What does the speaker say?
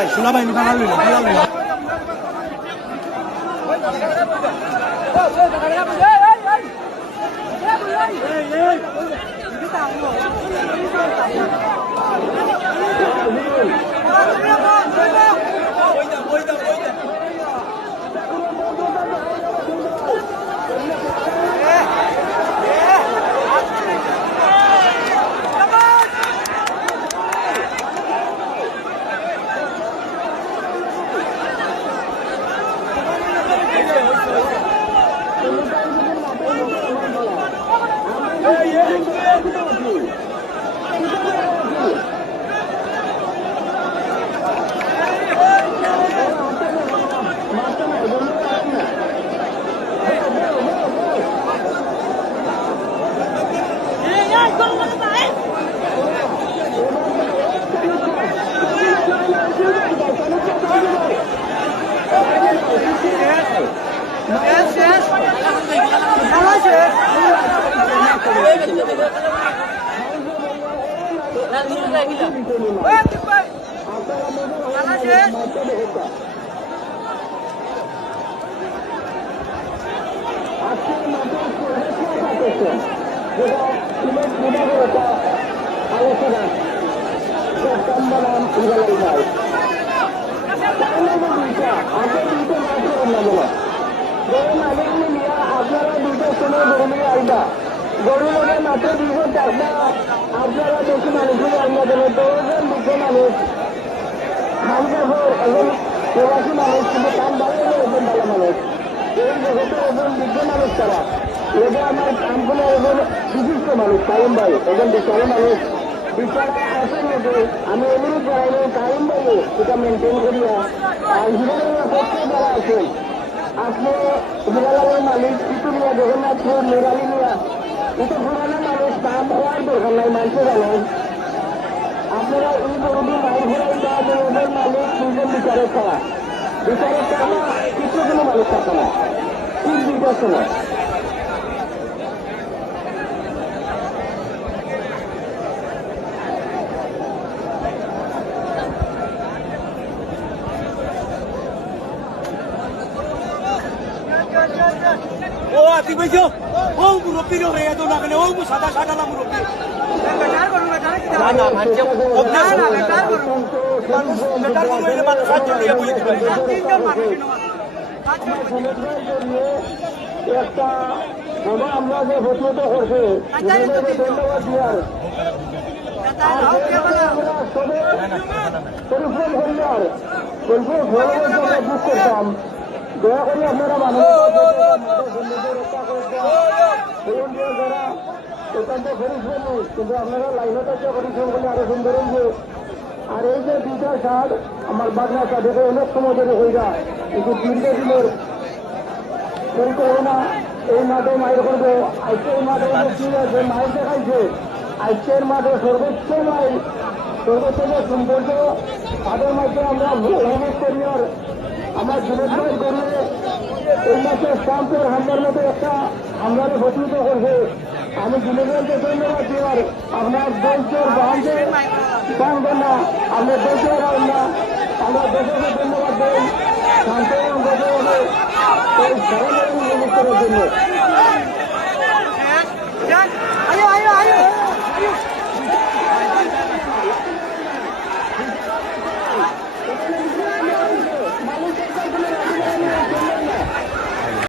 ভাই শোনা ভাই খেলা লইল খেলা লইল গরু লোকের মাত্র 200 টাকা আপনারা বেশি মানুষের রান্না দেন 2জন 200 মানুষ খান কাপড় এবং প্রবাসী মানুষ কিন্তু কান ভালো একজন ভালো মানুষ এই জগতে একজন বিজ্ঞ মানুষ তারা এটা আমার কামগুলো একজন বিশিষ্ট মানুষ কাইম ভাই একজন বিচারী মানুষ বিচারা আসেন মধ্যে আমি অনুরোধ করাইনি কাইম ভাই এটা মেনটেন করিয়া আর হিরানের পক্ষে যারা আছেন আপনি হিরালালের মালিক পিতুলিয়া জগন্নাথপুর নিরালি নিয়া এটা পুরানো মানুষ কাম হওয়ার দরকার নাই মানুষের জানেন আপনারা এই গরুটি মাই ঘোরাই বা গরুদের মালিক দুজন বিচারের ছাড়া কিছু কোনো মানুষ থাকে না 3-2টার সময় ও আতি পাইছো ও মুরব্বীর হয়ে যেত না কেন ও সাদা সাদা না মুরব্বী একটা আমরা যে ভোট করছে ধন্যবাদ দিয়ার পরিশ্রম করিয়ার বুক করতাম দয়া করে আপনারা মানুষ যারা অত্যন্ত পরিশ্রম কিন্তু আপনারা লাইনে থেকে পরিশ্রম করলে আরো সুন্দর হইবে আর এই যে 2টা শার্ট আমার বাগনা সাথে অনেক সময় ধরে হয়ে যায় কিন্তু দীর্ঘদিনের পরিকল্পনা এই মাঠে মায়ের করবে আজকে এই মাঠে কি আছে মায়ের দেখাইছে আজকের মাঠে সর্বোচ্চ মাইল সর্বোচ্চ যে সৌন্দর্য তাদের মধ্যে আমরা অনুভব করি আর আমার যুবক ভাই করলে এই মাসে স্টাম্পের হামলার মতো একটা হামলারে ভূষিত করছে আমি যুবকদেরকে ধন্যবাদ দিওয়ার আপনার দেশের বাহানকে বাঁধবেন না আপনার দেশের রাখেন না আমরা দেশকে ধন্যবাদ দেই শান্ত এবং গতভাবে এই ধরনের জন্য